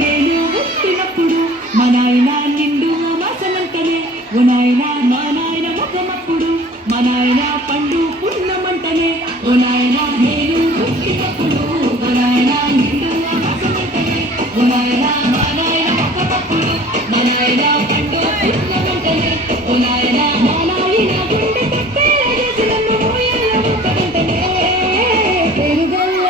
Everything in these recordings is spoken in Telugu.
నేను పుట్టినప్పుడు మా నాయన నిండు మాసమంటనే ఓ నాయన మా నాయన ముఖమప్పుడు మా నాయన పండు పున్నమంటనే ఓ నాయన నేను పుట్టినప్పుడు మా నాయన నిండు మాసమంటనే ఓ నాయన మా నాయన ముఖమప్పుడు మా నాయన పండు పున్నమంటనే ఓ నాయన మా నాయన గుండె తప్పేసి నన్ను మోయల ముఖమంటనే పెరుగల్ల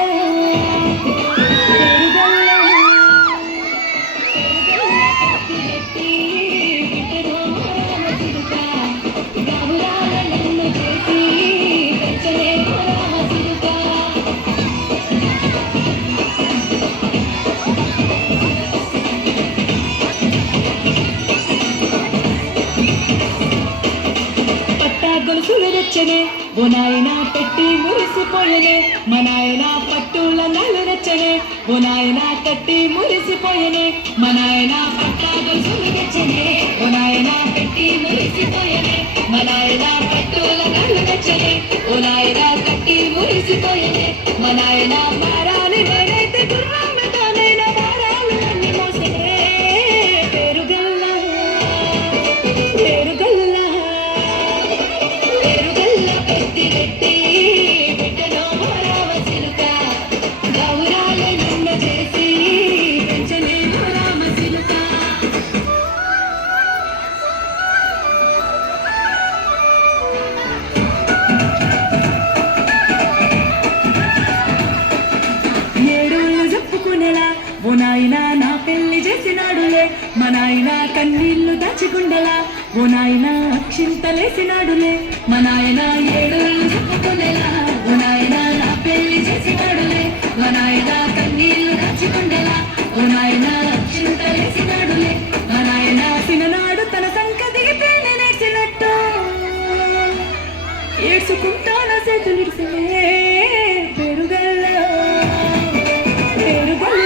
గొలుసులు తెచ్చనే ఓ నాయన పెట్టి మురిసిపోయనే మా నాయన పట్టుల నలు తెచ్చనే ఓ నాయన కట్టి మురిసిపోయనే మా నాయన పట్ట గొలుసులు తెచ్చనే ఓ నాయన పెట్టి మురిసిపోయనే మా నాయన పట్టుల నలు తెచ్చనే ఓ నాయన కట్టి మురిసిపోయనే మా నాయన మారాలి మరైతే గుర్రామె తానైనా మారాలి అన్ని మోసమే పేరుగల్ల పేరుగల్ల ఓ నాయన నా పెళ్లి చేసినాడులే మా నాయన కన్నీళ్లు దాచికుండలా ఓ నాయన అక్షింతలేసినాడులే మా నాయన ఏడుళ్ళు చెప్పుకునేలా ఓ నాయన నా పెళ్లి చేసినాడులే మా నాయన కన్నీళ్లు దాచికుండలా ఓ నాయన అక్షింతలేసినాడులే మా నాయన సిననాడు తన సంకతికి పెళ్లి నేర్చినట్టు ఏడ్చుకుంటాన చేతులిడిసే పెరుగల్ల పెరుగల్ల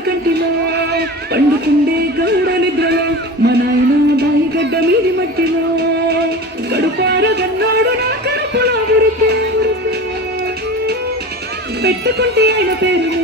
కంటిలో పండుకుండే గౌడ నిద్రలో మా నాయన బాయి గడ్డ మీది మట్టిలో గడుపార గన్నాడు నా కడుపులో పెట్టుకుంటే ఆయన పేరు